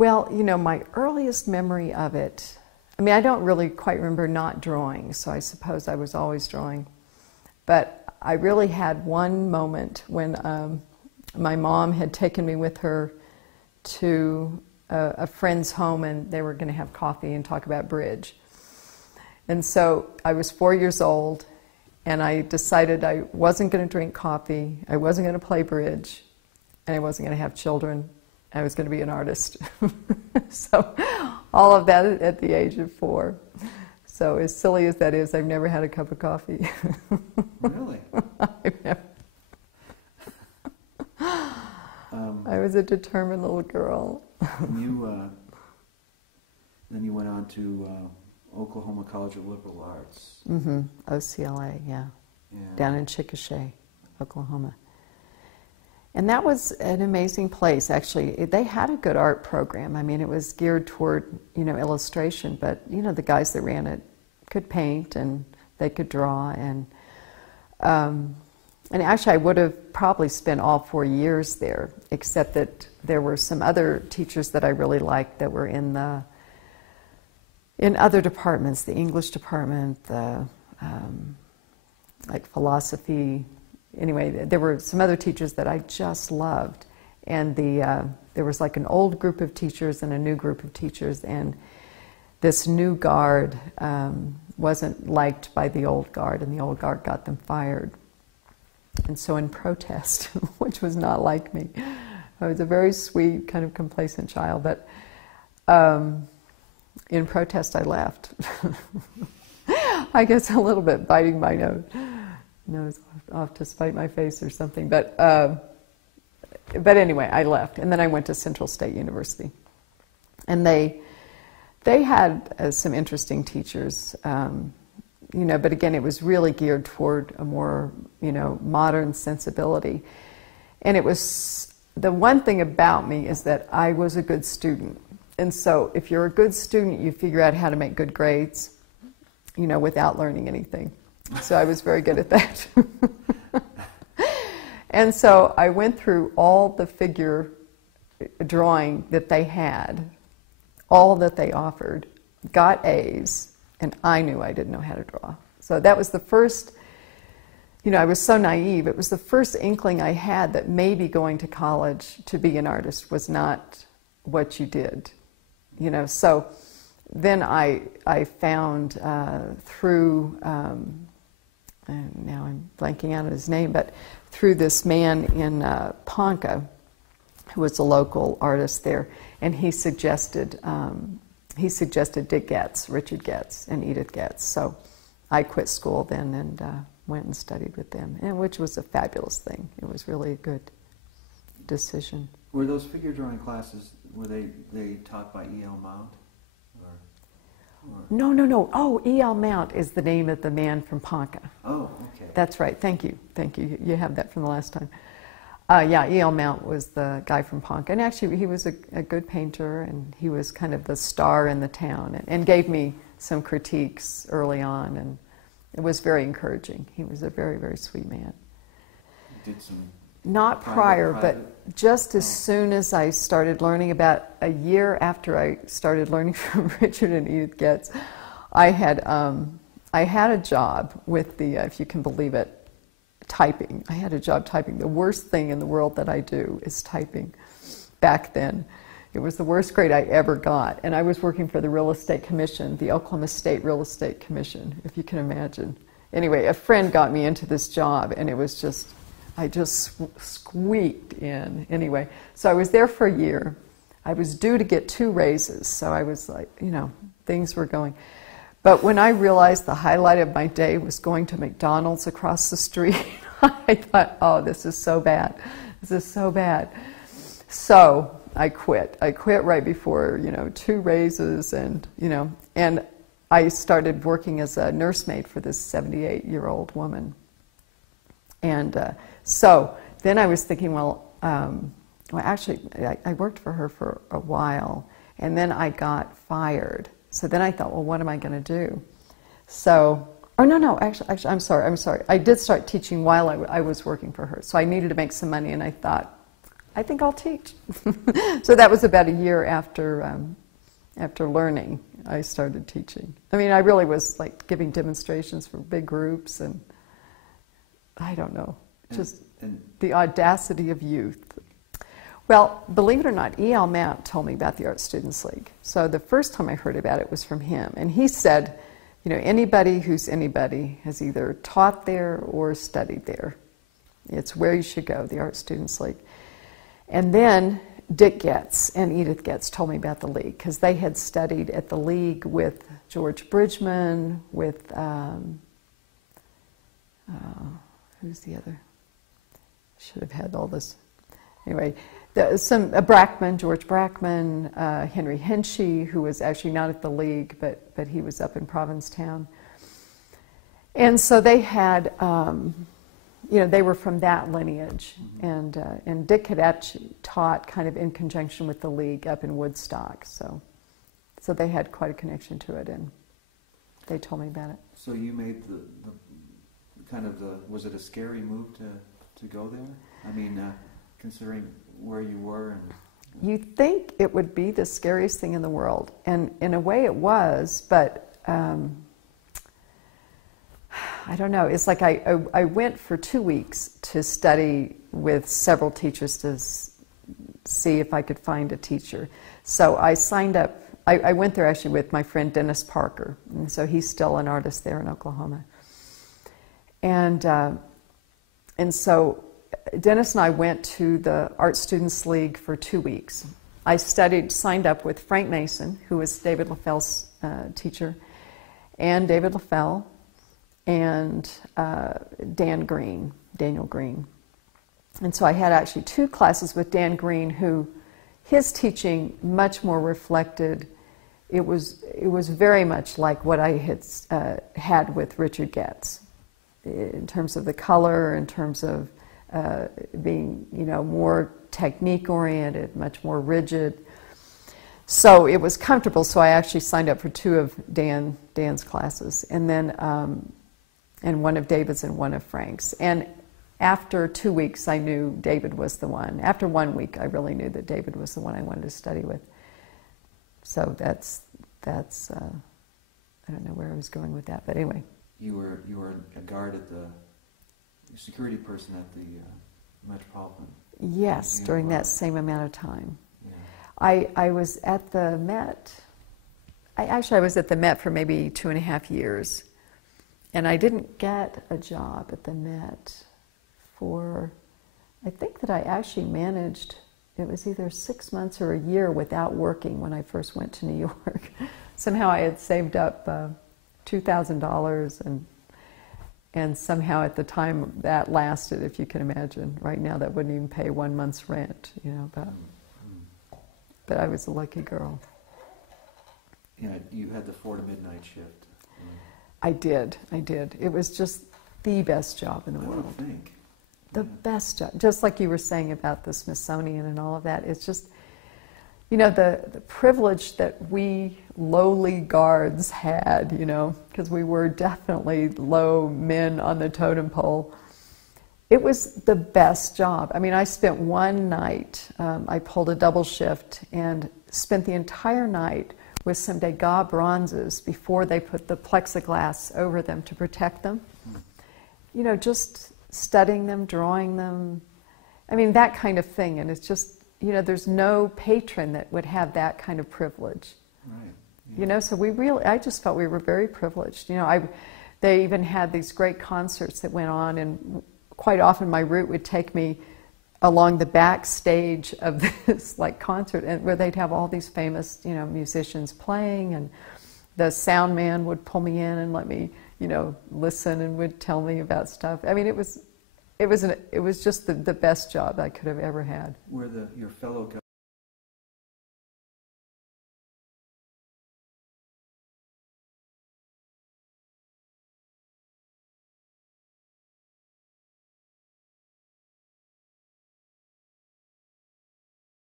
Well, you know, my earliest memory of it, I mean, I don't really quite remember not drawing, so I suppose I was always drawing. But I really had one moment when my mom had taken me with her to a friend's home, and they were going to have coffee and talk about bridge. And so I was 4 years old, and I decided I wasn't going to drink coffee, I wasn't going to play bridge, and I wasn't going to have children. I was going to be an artist. So all of that at the age of 4. So as silly as that is, I've never had a cup of coffee. Really? I've never. I was a determined little girl. Then you went on to Oklahoma College of Liberal Arts. Mm-hmm. OCLA, yeah. Down in Chickasha, Oklahoma. And that was an amazing place, actually. They had a good art program. I mean, it was geared toward, you know, illustration, but, you know, the guys that ran it could paint and they could draw. And actually, I would have probably spent all 4 years there, except that there were some other teachers that I really liked that were in other departments, the English department, the like philosophy. Anyway, there were some other teachers that I just loved, and there was like an old group of teachers and a new group of teachers, and this new guard wasn't liked by the old guard, and the old guard got them fired. And so in protest, which was not like me, I was a very sweet, kind of complacent child, but in protest I left. I guess a little bit biting my nose off to spite my face or something, but anyway, I left, and then I went to Central State University, and they had some interesting teachers, you know, but again, it was really geared toward a more, you know, modern sensibility, and it was, the one thing about me is that I was a good student, and so if you're a good student, you figure out how to make good grades, you know, without learning anything. So I was very good at that. And so I went through all the figure drawing that they had, all that they offered, got A's, and I knew I didn't know how to draw. So that was the first, you know, I was so naive. It was the first inkling I had that maybe going to college to be an artist was not what you did, you know. So then I found through, and now I'm blanking out on his name, but through this man in Ponca, who was a local artist there, and he suggested Dick Getz, Richard Getz, and Edith Getz. So I quit school then and went and studied with them, and which was a fabulous thing. It was really a good decision. Were those figure drawing classes, were they taught by E.L. Mount? No. Oh, E.L. Mount is the name of the man from Ponca. Oh, okay. That's right. Thank you. You have that from the last time. Yeah, E.L. Mount was the guy from Ponca. And actually, he was a good painter, and he was kind of the star in the town, and gave me some critiques early on, and it was very encouraging. He was a very, very sweet man. Did some... Not prior, but just as soon as I started learning, about a year after I started learning from Richard and Edith Getz, I had a job with the, if you can believe it, typing. I had a job typing. The worst thing in the world that I do is typing. Back then, it was the worst grade I ever got, and I was working for the Real Estate Commission, the Oklahoma State Real Estate Commission, if you can imagine. Anyway, a friend got me into this job, and it was just... I just squeaked in. Anyway, so I was there for a year. I was due to get 2 raises, so I was like, you know, things were going. But when I realized the highlight of my day was going to McDonald's across the street, I thought, oh, this is so bad. This is so bad. So I quit. I quit right before, you know, 2 raises, and, you know, and I started working as a nursemaid for this 78-year-old woman. And so then I was thinking, well, actually, I worked for her for a while, and then I got fired. So then I thought, well, what am I going to do? So, oh, no, actually, I'm sorry. I did start teaching while I was working for her. So I needed to make some money, and I thought, I think I'll teach. So that was about a year after learning, I started teaching. I mean, I really was like giving demonstrations for big groups, and I don't know, just the audacity of youth. Well, believe it or not, E.L. Mapp told me about the Art Students League. So the first time I heard about it was from him. And he said, you know, anybody who's anybody has either taught there or studied there. It's where you should go, the Art Students League. And then Dick Getz and Edith Getz told me about the league, because they had studied at the league with George Bridgman, with, who's the other? Should have had all this. Anyway, Brackman, George Brackman, Henry Hinchy, who was actually not at the league, but he was up in Provincetown. And so they had, you know, they were from that lineage. And Dick had actually taught kind of in conjunction with the league up in Woodstock. So they had quite a connection to it, and they told me about it. So you made the kind of was it a scary move to go there? I mean, considering where you were and... You'd think it would be the scariest thing in the world, and in a way it was, but I don't know. It's like I went for 2 weeks to study with several teachers to see if I could find a teacher. So I signed up. I went there actually with my friend Dennis Parker, and so he's still an artist there in Oklahoma. And so Dennis and I went to the Art Students League for 2 weeks. I signed up with Frank Mason, who was David LaFell's teacher, and David LaFell, and Daniel Green. And so I had actually 2 classes with Dan Green, who his teaching much more reflected, it was very much like what I had had with Richard Getz, in terms of the color, in terms of being, you know, more technique-oriented, much more rigid. So it was comfortable, so I actually signed up for 2 of Dan's classes, and then and 1 of David's and 1 of Frank's. And after 2 weeks, I knew David was the one. After 1 week, I really knew that David was the one I wanted to study with. So that's I don't know where I was going with that, but anyway. You were a guard at the security person at the Metropolitan. Yes, during that same amount of time. Yeah. I was at the Met. I was at the Met for maybe 2.5 years, and I didn't get a job at the Met for, I think that I actually managed, it was either 6 months or a year without working when I first went to New York. Somehow I had saved up $2,000, and somehow at the time that lasted, if you can imagine. Right now that wouldn't even pay 1 month's rent, you know, but I was a lucky girl. Yeah, you had the 4 to midnight shift. I did. It was just the best job in the world. I think. The best job. Just like you were saying about the Smithsonian and all of that, it's just, you know, the privilege that we lowly guards had, you know, because we were definitely low men on the totem pole. It was the best job. I mean, I spent one night, I pulled a double shift and spent the entire night with some Degas bronzes before they put the plexiglass over them to protect them. You know, just studying them, drawing them. I mean, that kind of thing. And it's just, you know, there's no patron that would have that kind of privilege. Right. Yeah. You know, so I just felt we were very privileged. You know, they even had these great concerts that went on, and quite often my route would take me along the backstage of this like concert, and where they'd have all these famous, you know, musicians playing, and the sound man would pull me in and let me, you know, listen, and would tell me about stuff. I mean, it was just the best job I could have ever had. Were your fellow